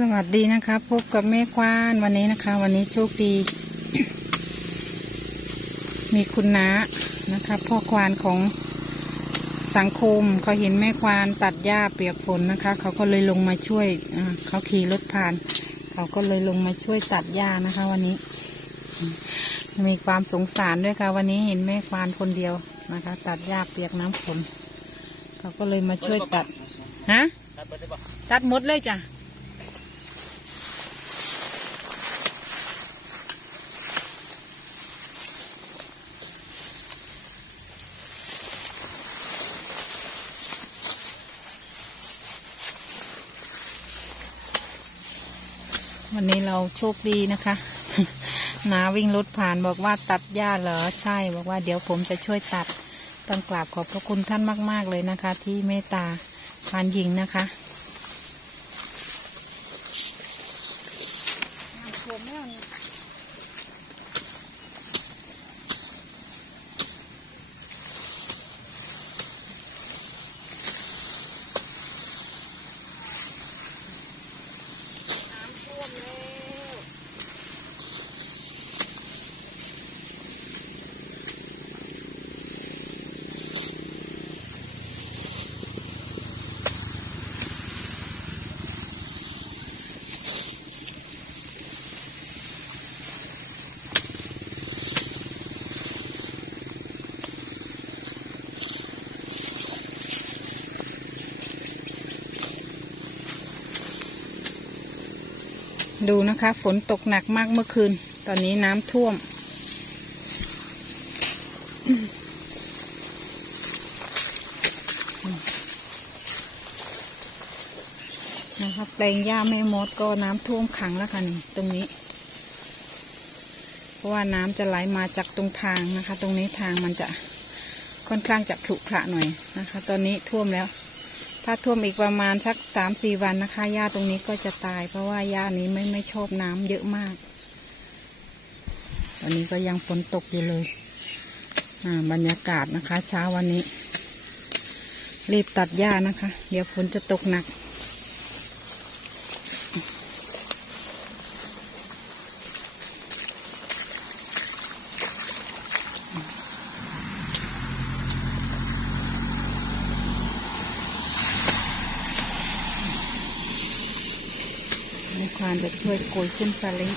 สวัสดีนะคะ พบกับแม่ควานวันนี้นะคะ วันนี้โชคดี มีคุณน้านะคะพ่อควานของสังคมเขาเห็นแม่ควานตัดหญ้าเปียกฝนนะคะ เขาก็เลยลงมาช่วยเขาขี่รถผ่าน เขาก็เลยลงมาช่วยตัดหญ้านะคะ วันนี้ มีความสงสารด้วยค่ะ วันนี้เห็นแม่ควานคนเดียวนะคะ ตัดหญ้าเปียกน้ำฝน เขาก็เลยมาช่วยตัดฮะตัดหมดเลยจ้ะ วันนี้เราโชคดีนะคะนาวิ่งรถผ่านบอกว่าตัดหญ้าเหรอใช่ บอกว่าเดี๋ยวผมจะช่วยตัดต้องกราบขอบพระคุณท่านมาก ๆเลยนะคะ ที่เมตตาพานหญิงนะคะ ดูนะคะ ฝนตกหนักมากเมื่อคืน ตอนนี้น้ำท่วม นะคะแปลงหญ้าแม่มดก็น้ำท่วมขังแล้วค่ะนี่ตรงนี้ เพราะว่าน้ำจะไหลมาจากตรงทางนะคะ ตรงนี้ทางมันจะค่อนข้างจะขรุขระหน่อยนะคะ ตอนนี้ท่วมแล้ว ถ้าท่วมอีกประมาณสักสามสี่วันนะคะหญ้าตรงนี้ก็จะตาย เพราะว่าหญ้านี้ไม่ไม่ชอบน้ำเยอะมาก ตอนนี้ก็ยังฝนตกอยู่เลยอ่าบรรยากาศนะคะ เช้าวันนี้ รีบตัดหญ้านะคะ เดี๋ยวฝนจะตกหนักานจะช่วยโกยขึ้นซาเล้ง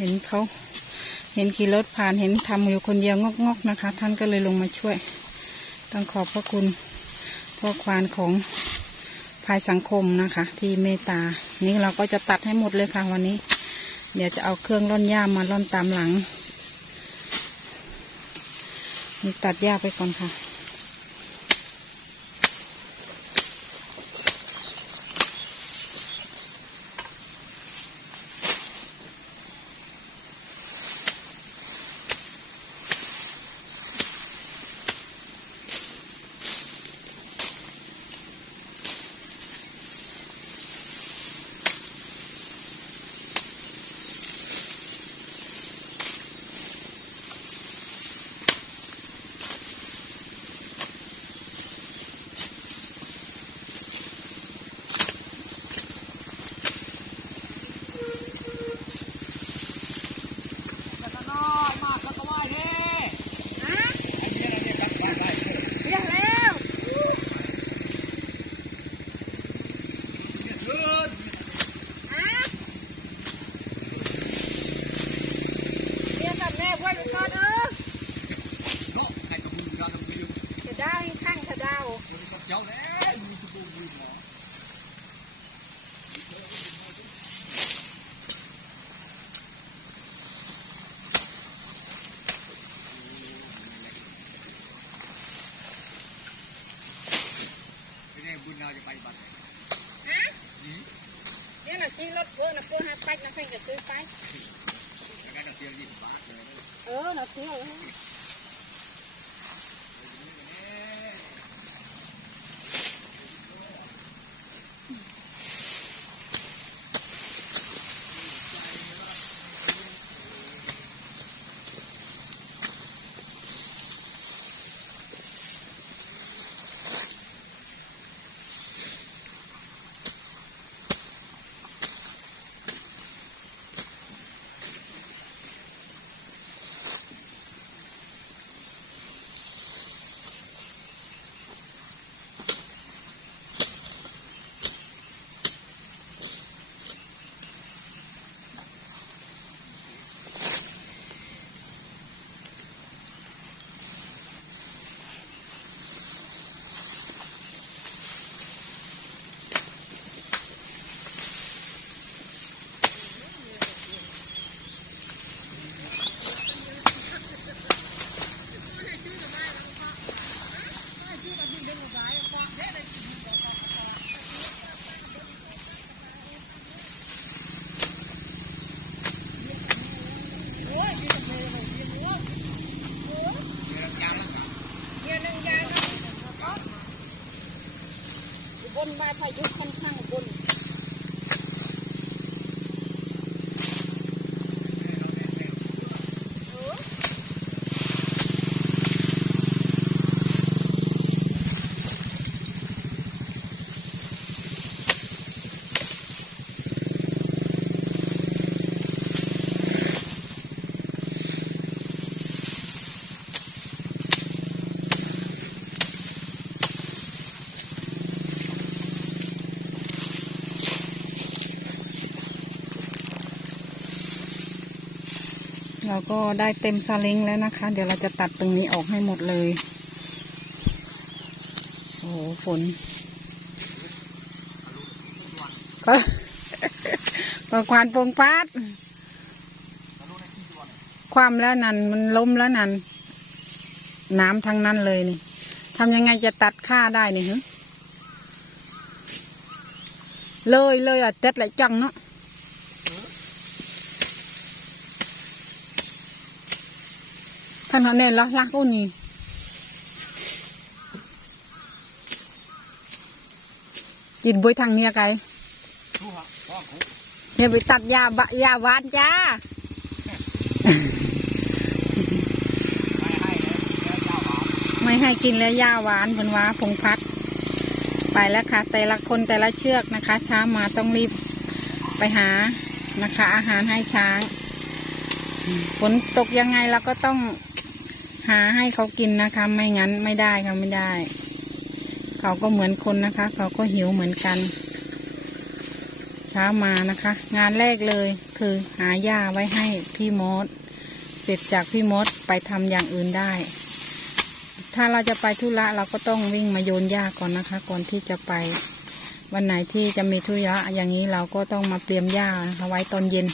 เห็นเขาเห็นขี่รถผ่านเห็นทำอยู่คนเดียวงอกๆนะคะ ท่านก็เลยลงมาช่วย ต้องขอบพระคุณพ่อควานของภายสังคมนะคะ ที่เมตตา นี่เราก็จะตัดให้หมดเลยค่ะวันนี้ เดี๋ยวจะเอาเครื่องร่อนหญ้ามาร่อนตามหลังนี่ตัดหญ้าไปก่อนค่ะ แล้วมีสบู่ยืนหมอไม่ได้บุญ เราจะไปบัตรไหนหืมเนี่ยนะจีรถเออนะเพื่อหาไปนะเพ่งจะซื้อไปแล้วก็เตียมยี่สิบบาทเลยเออนะเที่ยว เดี๋ยวนึงยายนะบนมา พายุค่อนข้างบน เราก็ได้เต็มซาเล้งแล้วนะคะ เดี๋ยวเราจะตัดตรงนี้ออกให้หมดเลย โอ้โหฝนก็ก็ควานโปงฟาด ความแล้วนันมันล้มแล้วนันน้ำทั้งนั้นเลยนี่ทำยังไงจะตัดค่าได้นี่ฮึเลยเลยอะเต็ดไหลจังเนาะ ท่านเขาเน้นละลักอุ้นี่กินบุยทางเนี้ยไกทุกข์พ่อคุกเนี่ยไปตัดยาบะยาหวานจ้าไม่ให้เลยแล้วเจ้าบาปไม่ให้กินแล้วยาหวานผลว้าพงพัด ไปแล้วค่ะ แต่ละคนแต่ละเชือกนะคะเช้ามาต้องรีบไปหานะคะ อาหารให้ช้างฝนตกยังไงเราก็ต้อง หาให้เขากินนะคะ ไม่งั้นไม่ได้ค่ะไม่ได้ เขาก็เหมือนคนนะคะ เขาก็หิวเหมือนกัน เช้ามานะคะ งานแรกเลย คือหาหญ้าไว้ให้พี่มดเสร็จจากพี่มดไปทำอย่างอื่นได้ ถ้าเราจะไปธุระเราก็ต้องวิ่งมาโยนหญ้าก่อนนะคะ ก่อนที่จะไป วันไหนที่จะมีธุระอย่างนี้เราก็ต้องมาเตรียมหญ้านะคะไว้ตอนเย็น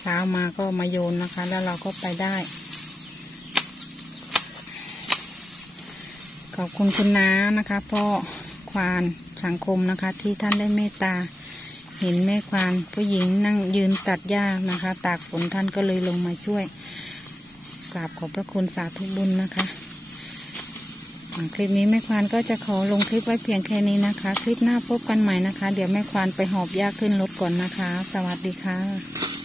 เช้ามาก็มาโยนนะคะ แล้วเราก็ไปได้ ขอบคุณคุณน้านะคะพ่อควานสังคมนะคะ ที่ท่านได้เมตตา เห็นแม่ควานผู้หญิงนั่งยืนตัดหญ้านะคะ ตากฝนท่านก็เลยลงมาช่วยกราบขอบพระคุณสาธุบุญนะคะคลิปนี้แม่ควานก็จะขอลงคลิปไว้เพียงแค่นี้นะคะ คลิปหน้าพบกันใหม่นะคะ เดี๋ยวแม่ควานไปหอบหญ้าขึ้นรถก่อนนะคะ สวัสดีค่ะ